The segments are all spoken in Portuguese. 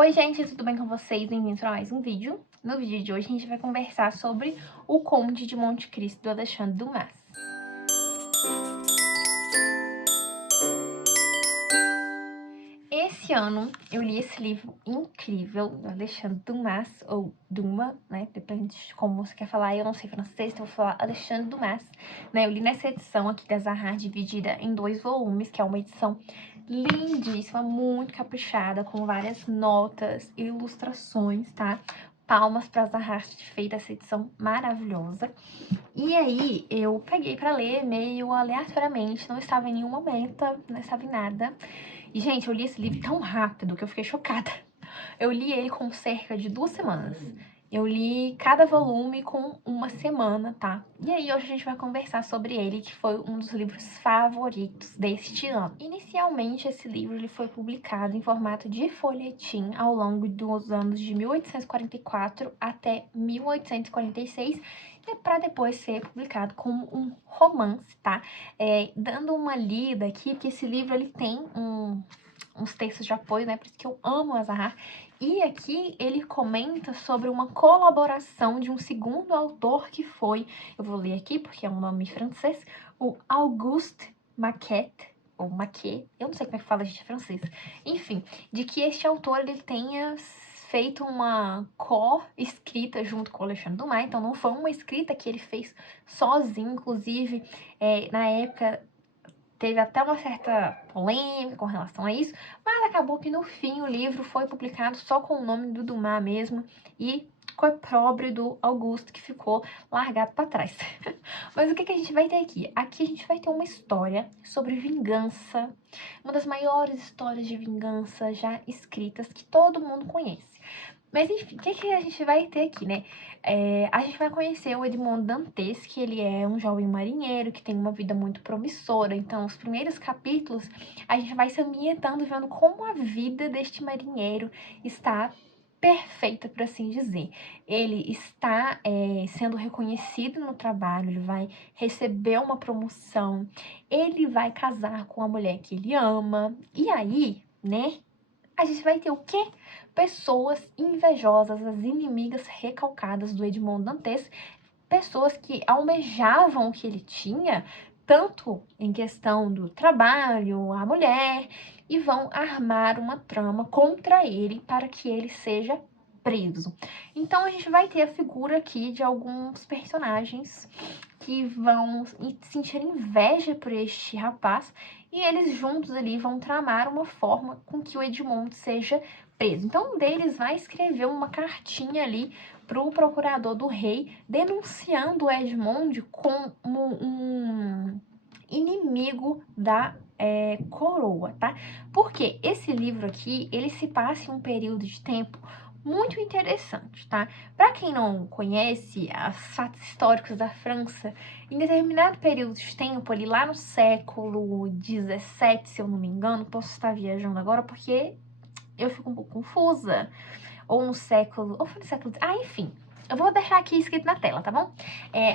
Oi gente, tudo bem com vocês? Bem-vindos a mais um vídeo. No vídeo de hoje a gente vai conversar sobre O Conde de Monte Cristo, do Alexandre Dumas. Esse ano eu li esse livro incrível do Alexandre Dumas, ou Dumas, né? Depende de como você quer falar. Eu não sei francês, então eu vou falar Alexandre Dumas, né? Eu li nessa edição aqui da Zahar, dividida em 2 volumes, que é uma edição lindíssima, muito caprichada, com várias notas e ilustrações, tá? Palmas pra Zahar ter feito essa edição maravilhosa. E aí, eu peguei pra ler meio aleatoriamente, não estava em nenhuma meta, não estava em nada. E, gente, eu li esse livro tão rápido que eu fiquei chocada. Eu li ele com cerca de 2 semanas. Eu li cada volume com 1 semana, tá? E aí hoje a gente vai conversar sobre ele, que foi um dos livros favoritos deste ano. Inicialmente, esse livro ele foi publicado em formato de folhetim ao longo dos anos de 1844 até 1846, e para depois ser publicado como um romance, tá? Dando uma lida aqui, porque esse livro ele tem uns textos de apoio, né? Por isso que eu amo a Zahar. E aqui ele comenta sobre uma colaboração de um segundo autor que foi, eu vou ler aqui porque é um nome francês, o Auguste Maquet, ou Maquet, eu não sei como é que fala gente francês. Enfim, de que este autor ele tenha feito uma co-escrita junto com o Alexandre Dumas, então não foi uma escrita que ele fez sozinho, inclusive na época teve até uma certa polêmica com relação a isso, mas acabou que no fim o livro foi publicado só com o nome do Dumas mesmo e ficou próprio do Auguste, que ficou largado para trás. Mas o que a gente vai ter aqui? Aqui a gente vai ter uma história sobre vingança, uma das maiores histórias de vingança já escritas que todo mundo conhece. Mas enfim, o que a gente vai ter aqui, né? A gente vai conhecer o Edmond Dantes, que ele é um jovem marinheiro que tem uma vida muito promissora. Então, os primeiros capítulos, a gente vai se ambientando, vendo como a vida deste marinheiro está perfeita, por assim dizer. Ele está sendo reconhecido no trabalho, ele vai receber uma promoção, ele vai casar com a mulher que ele ama. E aí, né? A gente vai ter o quê? Pessoas invejosas, as inimigas recalcadas do Edmond Dantes, pessoas que almejavam o que ele tinha, tanto em questão do trabalho, a mulher, e vão armar uma trama contra ele para que ele seja preso. Então a gente vai ter a figura aqui de alguns personagens que vão sentir inveja por este rapaz e eles juntos ali vão tramar uma forma com que o Edmond seja preso. Então um deles vai escrever uma cartinha ali para o procurador do rei denunciando o Edmond como um inimigo da coroa, tá? Porque esse livro aqui, ele se passa em um período de tempo muito interessante, tá? Para quem não conhece os fatos históricos da França, em determinado período de tempo, ali lá no século XVII, se eu não me engano, posso estar viajando agora porque eu fico um pouco confusa, ou no século, ou foi no século, enfim, eu vou deixar aqui escrito na tela, tá bom?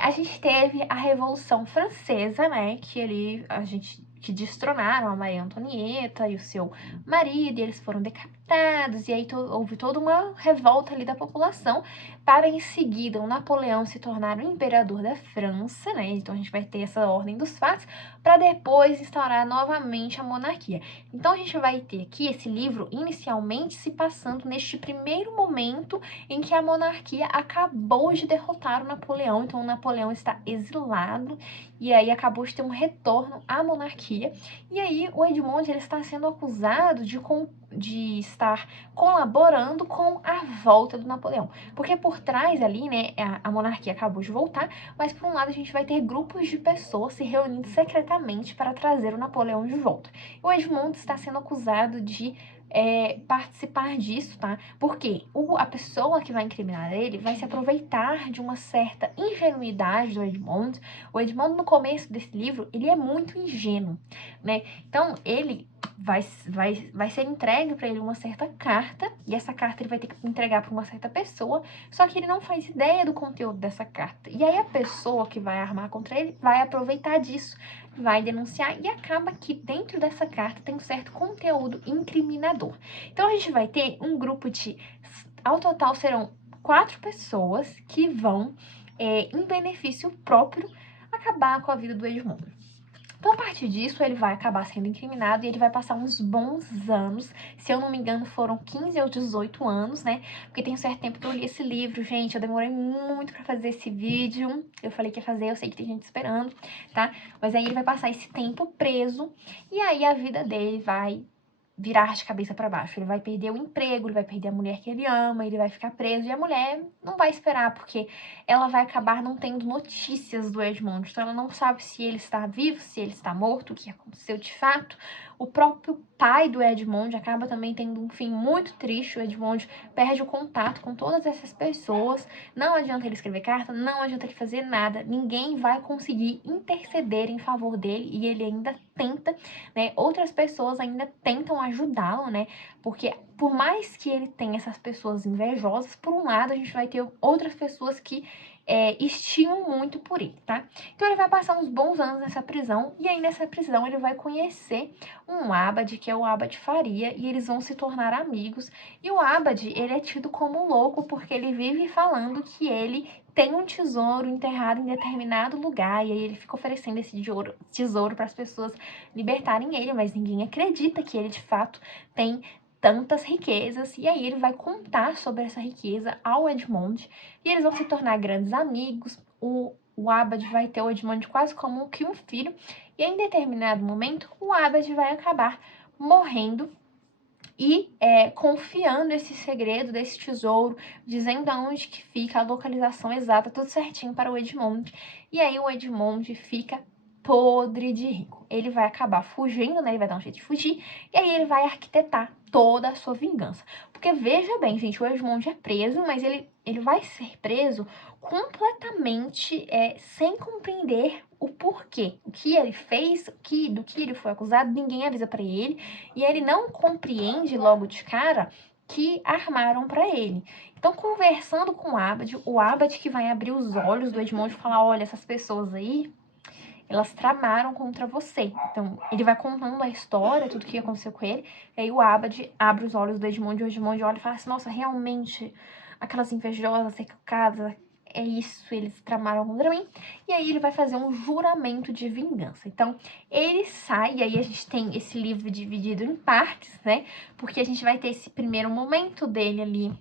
A gente teve a Revolução Francesa, né, que destronaram a Maria Antonieta e o seu marido, e eles foram decapitados, e aí houve toda uma revolta ali da população, para em seguida o Napoleão se tornar o imperador da França, né, então a gente vai ter essa ordem dos fatos, para depois instaurar novamente a monarquia. Então a gente vai ter aqui esse livro inicialmente se passando neste primeiro momento em que a monarquia acabou de derrotar o Napoleão, então o Napoleão está exilado e aí acabou de ter um retorno à monarquia. E aí o Edmond ele está sendo acusado de estar colaborando com a volta do Napoleão, porque por trás ali, né, a monarquia acabou de voltar, mas por um lado a gente vai ter grupos de pessoas se reunindo secretamente para trazer o Napoleão de volta. O Edmond está sendo acusado de participar disso, tá? Porque a pessoa que vai incriminar ele vai se aproveitar de uma certa ingenuidade do Edmond. O Edmond, no começo desse livro, ele é muito ingênuo, né? Então, ele vai ser entregue para ele uma certa carta, e essa carta ele vai ter que entregar para uma certa pessoa, só que ele não faz ideia do conteúdo dessa carta. E aí a pessoa que vai armar contra ele vai aproveitar disso, vai denunciar e acaba que dentro dessa carta tem um certo conteúdo incriminador. Então a gente vai ter um grupo de, ao total serão 4 pessoas que vão, em benefício próprio, acabar com a vida do Edmundo. Então, a partir disso, ele vai acabar sendo incriminado e ele vai passar uns bons anos. Se eu não me engano, foram 15 ou 18 anos, né? Porque tem um certo tempo que eu li esse livro, gente. Eu demorei muito pra fazer esse vídeo. Eu falei que ia fazer, eu sei que tem gente esperando, tá? Mas aí ele vai passar esse tempo preso e aí a vida dele vai virar de cabeça para baixo. Ele vai perder o emprego, ele vai perder a mulher que ele ama, ele vai ficar preso e a mulher não vai esperar, porque ela vai acabar não tendo notícias do Edmond. Então ela não sabe se ele está vivo, se ele está morto, o que aconteceu de fato. O próprio pai do Edmond acaba também tendo um fim muito triste. O Edmond perde o contato com todas essas pessoas. Não adianta ele escrever carta, não adianta ele fazer nada. Ninguém vai conseguir interceder em favor dele e ele ainda tenta, né? Outras pessoas ainda tentam ajudá-lo, né? Porque por mais que ele tenha essas pessoas invejosas, por um lado a gente vai ter outras pessoas que estimam muito por ele, tá? Então ele vai passar uns bons anos nessa prisão e aí nessa prisão ele vai conhecer um Abade, que é o Abade Faria, e eles vão se tornar amigos. E o Abade, ele é tido como louco porque ele vive falando que ele tem um tesouro enterrado em determinado lugar e aí ele fica oferecendo esse tesouro para as pessoas libertarem ele, mas ninguém acredita que ele de fato tem tantas riquezas, e aí ele vai contar sobre essa riqueza ao Edmond, e eles vão se tornar grandes amigos. O Abade vai ter o Edmond quase como que um filho, e em determinado momento o Abade vai acabar morrendo e confiando esse segredo desse tesouro, dizendo aonde que fica, a localização exata, tudo certinho para o Edmond. E aí o Edmond fica podre de rico. Ele vai acabar fugindo, né? Ele vai dar um jeito de fugir, e aí ele vai arquitetar toda a sua vingança. Porque veja bem, gente, o Edmond é preso, mas ele vai ser preso completamente sem compreender o porquê. O que ele fez, do que ele foi acusado, ninguém avisa para ele, e ele não compreende logo de cara que armaram para ele. Então, conversando com o Abade que vai abrir os olhos do Edmond e falar, olha, essas pessoas aí, elas tramaram contra você. Então, ele vai contando a história, tudo que aconteceu com ele, e aí o Abade abre os olhos do Edmond, e o Edmond olha e fala assim, nossa, realmente, aquelas invejosas, recalcadas, é isso, eles tramaram contra mim. E aí ele vai fazer um juramento de vingança. Então, ele sai, e aí a gente tem esse livro dividido em partes, né? Porque a gente vai ter esse primeiro momento dele ali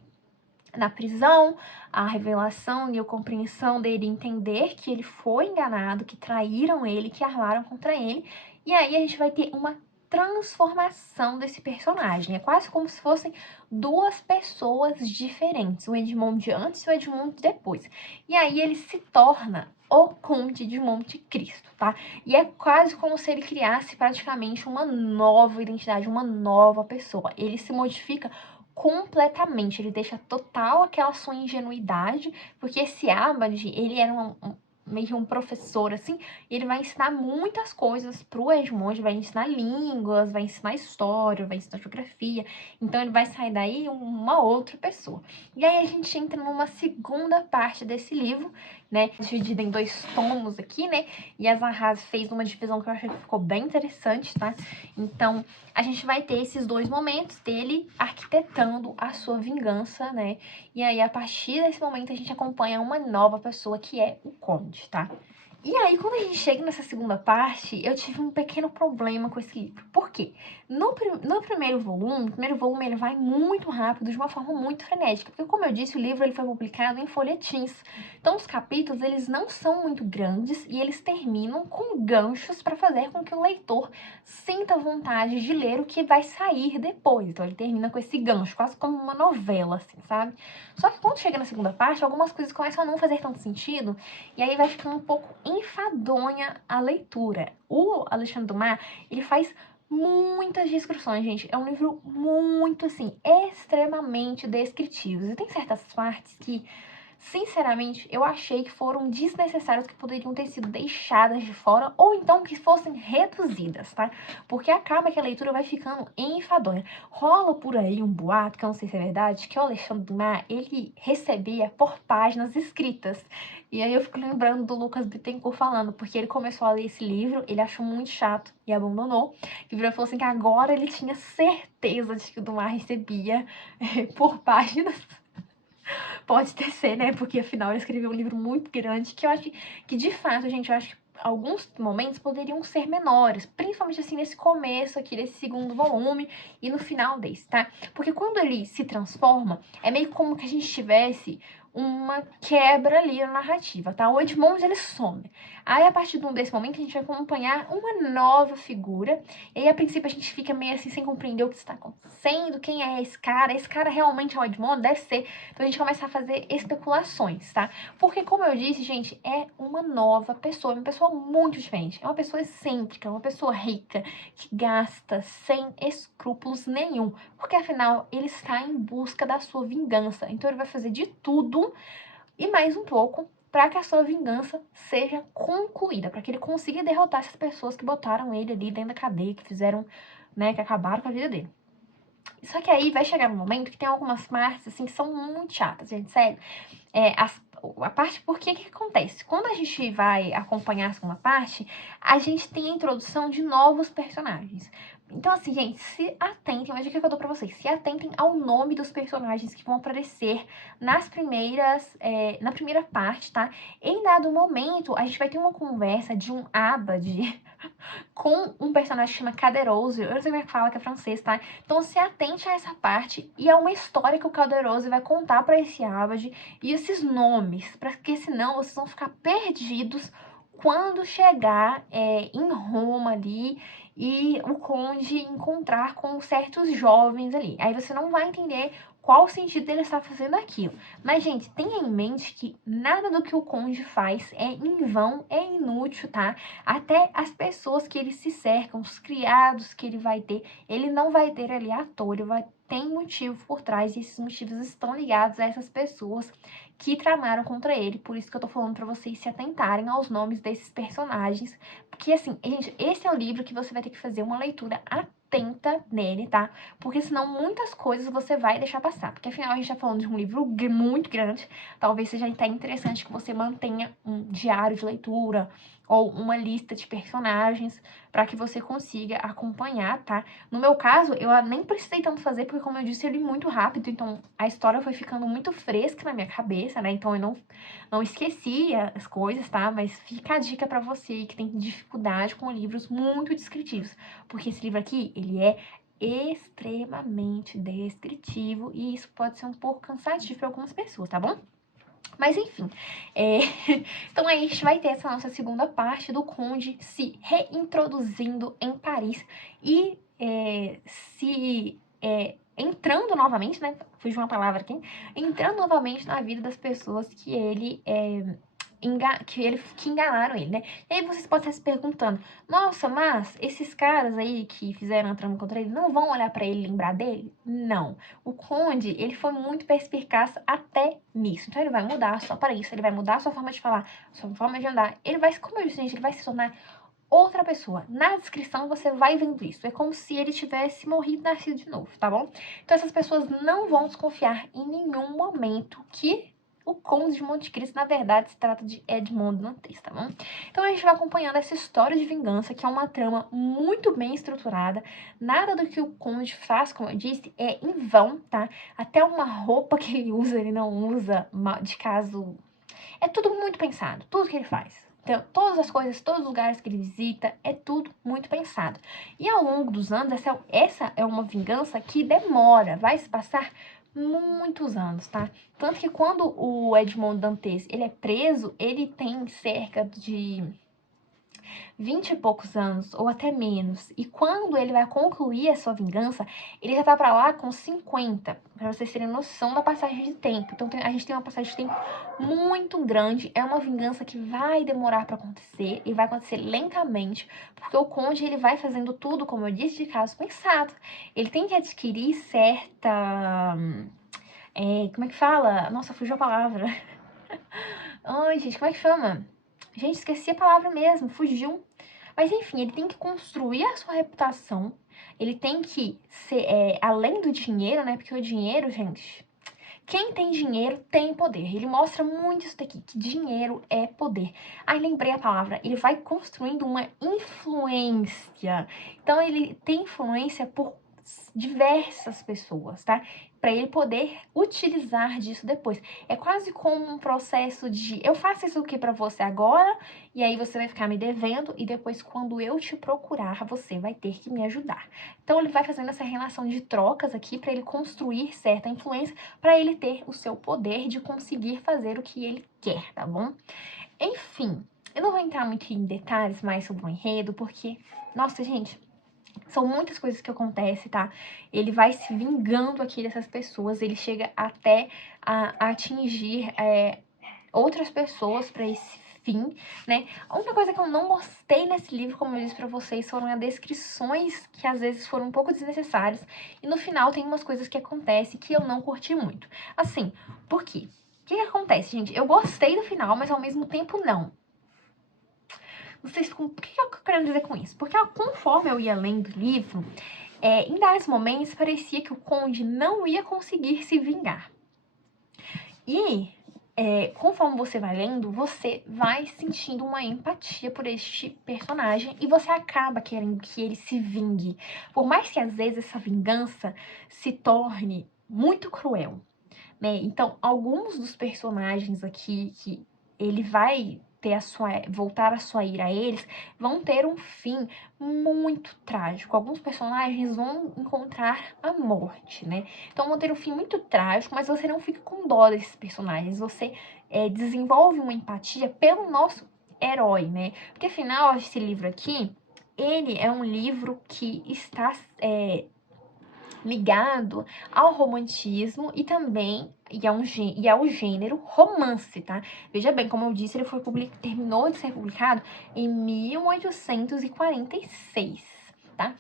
na prisão, a revelação e a compreensão dele entender que ele foi enganado, que traíram ele, que armaram contra ele. E aí a gente vai ter uma transformação desse personagem. É quase como se fossem duas pessoas diferentes, o Edmond antes e o Edmond depois. E aí ele se torna o Conde de Monte Cristo, tá? E é quase como se ele criasse praticamente uma nova identidade, uma nova pessoa. Ele se modifica completamente, ele deixa total aquela sua ingenuidade, porque esse Abade, ele era meio que um professor, assim, e ele vai ensinar muitas coisas pro Edmond, vai ensinar línguas, vai ensinar história, vai ensinar geografia, então ele vai sair daí uma outra pessoa. E aí a gente entra numa segunda parte desse livro, né, dividida em 2 tomos aqui, né, e a Zahraz fez uma divisão que eu achei que ficou bem interessante, tá? Então, a gente vai ter esses 2 momentos dele arquitetando a sua vingança, né? E aí, a partir desse momento, a gente acompanha uma nova pessoa, que é o Conde, tá? E aí, quando a gente chega nessa segunda parte, eu tive um pequeno problema com esse livro. Por quê? No primeiro volume, ele vai muito rápido, de uma forma muito frenética. Porque, como eu disse, o livro ele foi publicado em folhetins. Então, os capítulos, eles não são muito grandes e eles terminam com ganchos para fazer com que o leitor sinta vontade de ler o que vai sair depois. Então, ele termina com esse gancho, quase como uma novela, assim, sabe? Só que quando chega na segunda parte, algumas coisas começam a não fazer tanto sentido, e aí vai ficando um pouco enfadonha a leitura. O Alexandre Dumas, ele faz muitas descrições, gente. É um livro muito, assim, extremamente descritivo. E tem certas partes que sinceramente, eu achei que foram desnecessárias, que poderiam ter sido deixadas de fora, ou então que fossem reduzidas, tá? Porque acaba que a leitura vai ficando enfadonha. Rola por aí um boato, que eu não sei se é verdade, que o Alexandre Dumas, ele recebia por páginas escritas. E aí eu fico lembrando do Lucas Bittencourt falando, porque ele começou a ler esse livro, ele achou muito chato e abandonou. E virou e falou assim que agora ele tinha certeza de que o Dumas recebia por páginas. Pode ter ser, né? Porque afinal ele escreveu um livro muito grande que eu acho que de fato, gente, eu acho que alguns momentos poderiam ser menores, principalmente assim nesse começo aqui desse segundo volume e no final desse, tá? Porque quando ele se transforma, é meio como que a gente tivesse uma quebra ali na narrativa, tá? O Edmond, ele some. Aí, a partir desse momento, a gente vai acompanhar uma nova figura. E aí, a princípio, a gente fica meio assim, sem compreender o que está acontecendo, quem é esse cara. Esse cara realmente é o Edmond? Deve ser. Então, a gente começa a fazer especulações, tá? Porque, como eu disse, gente, é uma nova pessoa. Uma pessoa muito diferente. É uma pessoa excêntrica, uma pessoa rica, que gasta sem escrúpulos nenhum. Porque, afinal, ele está em busca da sua vingança. Então, ele vai fazer de tudo e mais um pouco para que a sua vingança seja concluída, para que ele consiga derrotar essas pessoas que botaram ele ali dentro da cadeia, que fizeram, né, que acabaram com a vida dele. Só que aí vai chegar um momento que tem algumas partes, assim, que são muito chatas, gente, sério. A parte, por que acontece? Quando a gente vai acompanhar a segunda parte, a gente tem a introdução de novos personagens. Então, assim, gente, se atentem, uma dica que eu dou pra vocês, se atentem ao nome dos personagens que vão aparecer nas primeiras, na primeira parte, tá? Em dado momento, a gente vai ter uma conversa de um Abade com um personagem que chama Caderose, eu não sei como é que fala, que é francês, tá? Então se atente a essa parte, e é uma história que o Caderose vai contar pra esse Abade, e esses nomes, porque senão vocês vão ficar perdidos quando chegar em Roma ali, e o conde encontrar com certos jovens ali. Aí você não vai entender qual o sentido dele estar fazendo aquilo. Mas, gente, tenha em mente que nada do que o conde faz é em vão, é inútil, tá? Até as pessoas que ele se cercam, os criados que ele vai ter, ele não vai ter ali à toa, ele vai ter motivo por trás, e esses motivos estão ligados a essas pessoas que tramaram contra ele. Por isso que eu tô falando pra vocês se atentarem aos nomes desses personagens, porque assim, gente, esse é o livro que você vai ter que fazer uma leitura atenta nele, tá? Porque senão muitas coisas você vai deixar passar, porque afinal a gente tá falando de um livro muito grande, talvez seja até interessante que você mantenha um diário de leitura, ou uma lista de personagens para que você consiga acompanhar, tá? No meu caso, eu nem precisei tanto fazer, porque como eu disse, eu li muito rápido, então a história foi ficando muito fresca na minha cabeça, né? Então eu não esquecia as coisas, tá? Mas fica a dica para você que tem dificuldade com livros muito descritivos, porque esse livro aqui, ele é extremamente descritivo e isso pode ser um pouco cansativo para algumas pessoas, tá bom? Mas enfim, então aí a gente vai ter essa nossa segunda parte do conde se reintroduzindo em Paris e entrando novamente, né, fugiu uma palavra aqui, entrando novamente na vida das pessoas que ele que enganaram ele, né? E aí vocês podem estar se perguntando, nossa, mas esses caras aí que fizeram a trama contra ele não vão olhar pra ele e lembrar dele? Não. O Conde, ele foi muito perspicaz até nisso. Então ele vai mudar só para isso, ele vai mudar a sua forma de falar, sua forma de andar. Ele vai, como eu disse, gente, ele vai se tornar outra pessoa. Na descrição você vai vendo isso. É como se ele tivesse morrido e nascido de novo, tá bom? Então essas pessoas não vão desconfiar em nenhum momento que o Conde de Monte Cristo, na verdade, se trata de Edmond Dantes, tá bom? Então a gente vai acompanhando essa história de vingança, que é uma trama muito bem estruturada. Nada do que o Conde faz, como eu disse, é em vão, tá? Até uma roupa que ele usa, ele não usa de caso... É tudo muito pensado, tudo que ele faz. Então, todas as coisas, todos os lugares que ele visita, é tudo muito pensado. E ao longo dos anos, essa é uma vingança que demora, vai se passar muitos anos, tá? Tanto que quando o Edmond Dantes, ele é preso, ele tem cerca de 20 e poucos anos, ou até menos. E quando ele vai concluir a sua vingança, ele já tá pra lá com 50, pra vocês terem noção da passagem de tempo. Então a gente tem uma passagem de tempo muito grande, é uma vingança que vai demorar pra acontecer, e vai acontecer lentamente, porque o Conde, ele vai fazendo tudo, como eu disse, de caso pensado. Ele tem que adquirir certa... como é que fala? Nossa, fugiu a palavra. Ai, gente, como é que chama? Gente, esqueci a palavra mesmo, fugiu. Mas enfim, ele tem que construir a sua reputação. Ele tem que ser, além do dinheiro, né? Porque o dinheiro, gente, quem tem dinheiro tem poder. Ele mostra muito isso daqui, que dinheiro é poder. Aí lembrei a palavra, ele vai construindo uma influência. Então ele tem influência por diversas pessoas, tá? Para ele poder utilizar disso depois. É quase como um processo de eu faço isso aqui para você agora e aí você vai ficar me devendo e depois quando eu te procurar, você vai ter que me ajudar. Então ele vai fazendo essa relação de trocas aqui para ele construir certa influência, para ele ter o seu poder de conseguir fazer o que ele quer, tá bom? Enfim, eu não vou entrar muito em detalhes mais sobre o enredo, porque, nossa, gente, são muitas coisas que acontecem, tá? Ele vai se vingando aqui dessas pessoas, ele chega até a atingir outras pessoas para esse fim, né? A única coisa que eu não gostei nesse livro, como eu disse pra vocês, foram as descrições que às vezes foram um pouco desnecessárias. E no final tem umas coisas que acontecem que eu não curti muito. Assim, por quê? O que acontece, gente? Eu gostei do final, mas ao mesmo tempo não. Vocês, o que eu quero dizer com isso? Porque conforme eu ia lendo o livro, em dados momentos parecia que o Conde não ia conseguir se vingar. E conforme você vai lendo, você vai sentindo uma empatia por este personagem e você acaba querendo que ele se vingue. Por mais que às vezes essa vingança se torne muito cruel, né? Então, alguns dos personagens aqui que ele vai ter voltar a sua ira a eles, vão ter um fim muito trágico. Alguns personagens vão encontrar a morte, né? Então vão ter um fim muito trágico, mas você não fica com dó desses personagens. Você desenvolve uma empatia pelo nosso herói, né? Porque afinal, esse livro aqui, ele é um livro que está ligado ao romantismo e também ao gênero romance, tá? Veja bem, como eu disse, ele terminou de ser publicado em 1846, tá?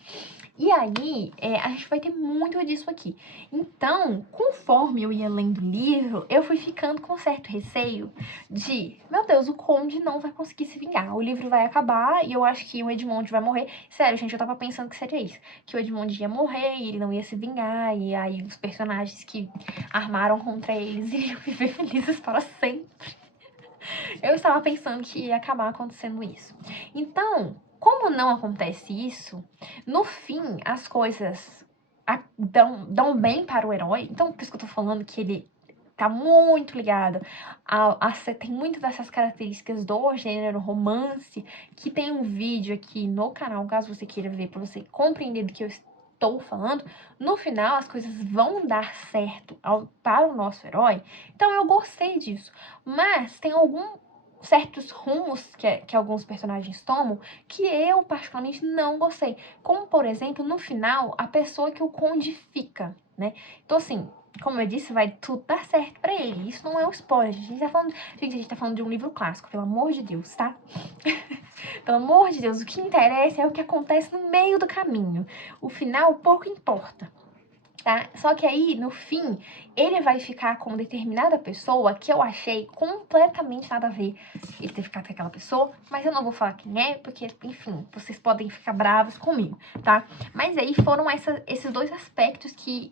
E aí, a gente vai ter muito disso aqui. Então, conforme eu ia lendo o livro, eu fui ficando com certo receio de, meu Deus, o Conde não vai conseguir se vingar. O livro vai acabar e eu acho que o Edmond vai morrer. Sério, gente, eu tava pensando que seria isso. Que o Edmond ia morrer e ele não ia se vingar. E aí os personagens que armaram contra eles iriam viver felizes para sempre. Eu estava pensando que ia acabar acontecendo isso. Então, como não acontece isso, no fim as coisas dão bem para o herói. Então, por isso que eu tô falando que ele tá muito ligado tem muitas dessas características do gênero romance, que tem um vídeo aqui no canal, caso você queira ver, para você compreender do que eu estou falando. No final, as coisas vão dar certo para o nosso herói. Então, eu gostei disso. Mas tem certos rumos que alguns personagens tomam que eu, particularmente, não gostei. Como, por exemplo, no final, a pessoa que o Conde fica, né? Então, assim, como eu disse, vai tudo dar certo pra ele. Isso não é um spoiler. A gente tá falando de um livro clássico, pelo amor de Deus, tá? Pelo amor de Deus, o que interessa é o que acontece no meio do caminho. O final pouco importa. Tá? Só que aí, no fim, ele vai ficar com determinada pessoa que eu achei completamente nada a ver ele ter ficado com aquela pessoa, mas eu não vou falar quem é, porque, enfim, vocês podem ficar bravos comigo, tá? Mas aí foram esses dois aspectos que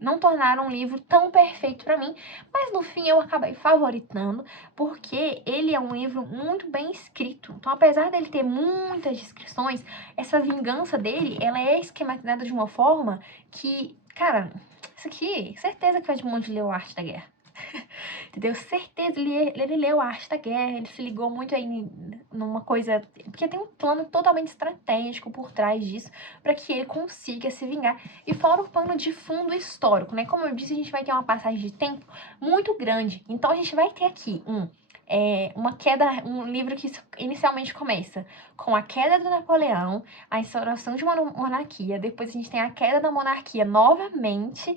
não tornaram o livro tão perfeito pra mim, mas no fim eu acabei favoritando, porque ele é um livro muito bem escrito. Então, apesar dele ter muitas descrições, essa vingança dele, ela é esquematizada de uma forma que, cara, isso aqui, certeza que o Edmond leu a Arte da Guerra. Entendeu? Certeza, ele leu a Arte da Guerra, ele se ligou muito aí numa coisa... Porque tem um plano totalmente estratégico por trás disso, para que ele consiga se vingar. E fora o pano de fundo histórico, né? Como eu disse, a gente vai ter uma passagem de tempo muito grande. Então, a gente vai ter aqui um livro que inicialmente começa com a queda do Napoleão, a instauração de uma monarquia, depois a gente tem a queda da monarquia novamente,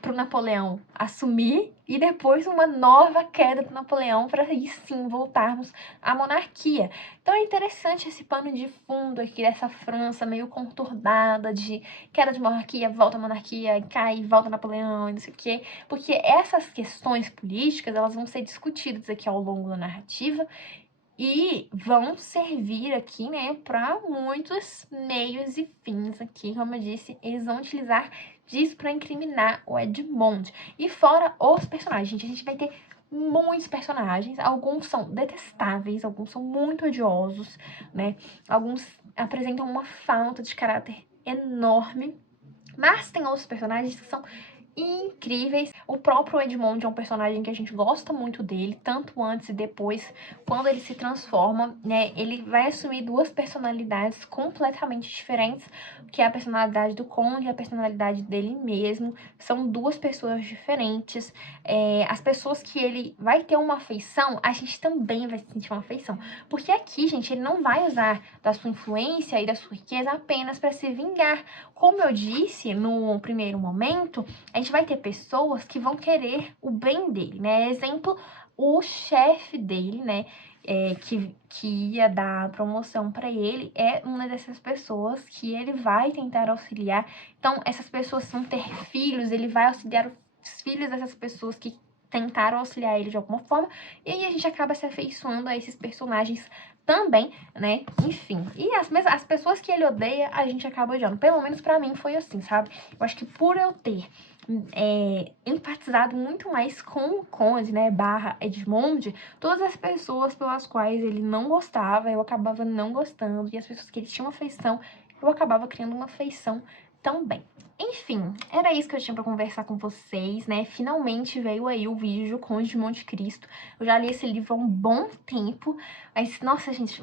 pro Napoleão assumir e depois uma nova queda do Napoleão para aí sim voltarmos à monarquia. Então é interessante esse pano de fundo aqui dessa França meio conturbada de queda de monarquia, volta à monarquia, cai, volta Napoleão e não sei o quê, porque essas questões políticas elas vão ser discutidas aqui ao longo da narrativa e vão servir aqui, né, para muitos meios e fins aqui, como eu disse, eles vão utilizar disso para incriminar o Edmond. E fora os personagens, gente, a gente vai ter muitos personagens, alguns são detestáveis, alguns são muito odiosos, né, alguns apresentam uma falta de caráter enorme, mas tem outros personagens que são incríveis. O próprio Edmond é um personagem que a gente gosta muito dele, tanto antes e depois, quando ele se transforma, né, ele vai assumir duas personalidades completamente diferentes, que é a personalidade do Conde e a personalidade dele mesmo, são duas pessoas diferentes. As pessoas que ele vai ter uma afeição, a gente também vai sentir uma afeição, porque aqui, gente, ele não vai usar da sua influência e da sua riqueza apenas para se vingar. Como eu disse no primeiro momento, a gente vai ter pessoas que vão querer o bem dele, né? Exemplo, o chefe dele, né? Que ia dar promoção para ele, é uma dessas pessoas que ele vai tentar auxiliar. Então, essas pessoas vão ter filhos, ele vai auxiliar os filhos dessas pessoas que tentaram auxiliar ele de alguma forma, e aí a gente acaba se afeiçoando a esses personagens também, né? Enfim, e as pessoas que ele odeia, a gente acaba odiando. Pelo menos pra mim foi assim, sabe? Eu acho que por eu ter empatizado muito mais com o Conde, né, barra Edmond, todas as pessoas pelas quais ele não gostava, eu acabava não gostando, e as pessoas que ele tinha uma afeição, eu acabava criando uma afeição também. Enfim, era isso que eu tinha pra conversar com vocês, né? Finalmente veio aí o vídeo do Conde de Monte Cristo. Eu já li esse livro há um bom tempo, mas, nossa, gente,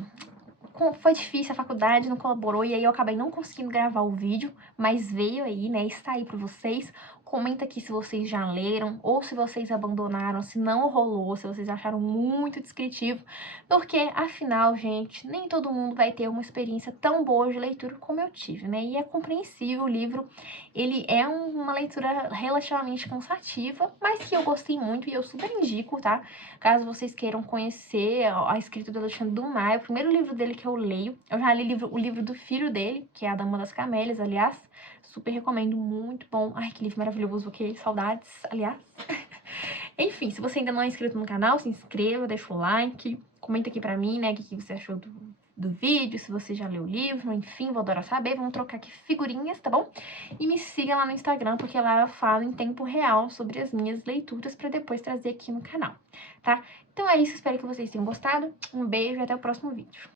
foi difícil, a faculdade não colaborou, e aí eu acabei não conseguindo gravar o vídeo, mas veio aí, né, está aí pra vocês. Comenta aqui se vocês já leram, ou se vocês abandonaram, se não rolou, se vocês acharam muito descritivo, porque, afinal, gente, nem todo mundo vai ter uma experiência tão boa de leitura como eu tive, né, e é compreensível, o livro, ele é uma leitura relativamente cansativa, mas que eu gostei muito e eu super indico, tá? Caso vocês queiram conhecer a escrita do Alexandre Dumas, é o primeiro livro dele que eu leio. Eu já li o livro do filho dele, que é A Dama das Camélias, aliás. Super recomendo, muito bom. Ai, que livro maravilhoso, ok? Saudades, aliás. Enfim, se você ainda não é inscrito no canal, se inscreva, deixa o like, comenta aqui pra mim, né, o que você achou do vídeo, se você já leu o livro, enfim, vou adorar saber. Vamos trocar aqui figurinhas, tá bom? E me siga lá no Instagram, porque lá eu falo em tempo real sobre as minhas leituras pra depois trazer aqui no canal, tá? Então é isso, espero que vocês tenham gostado. Um beijo e até o próximo vídeo.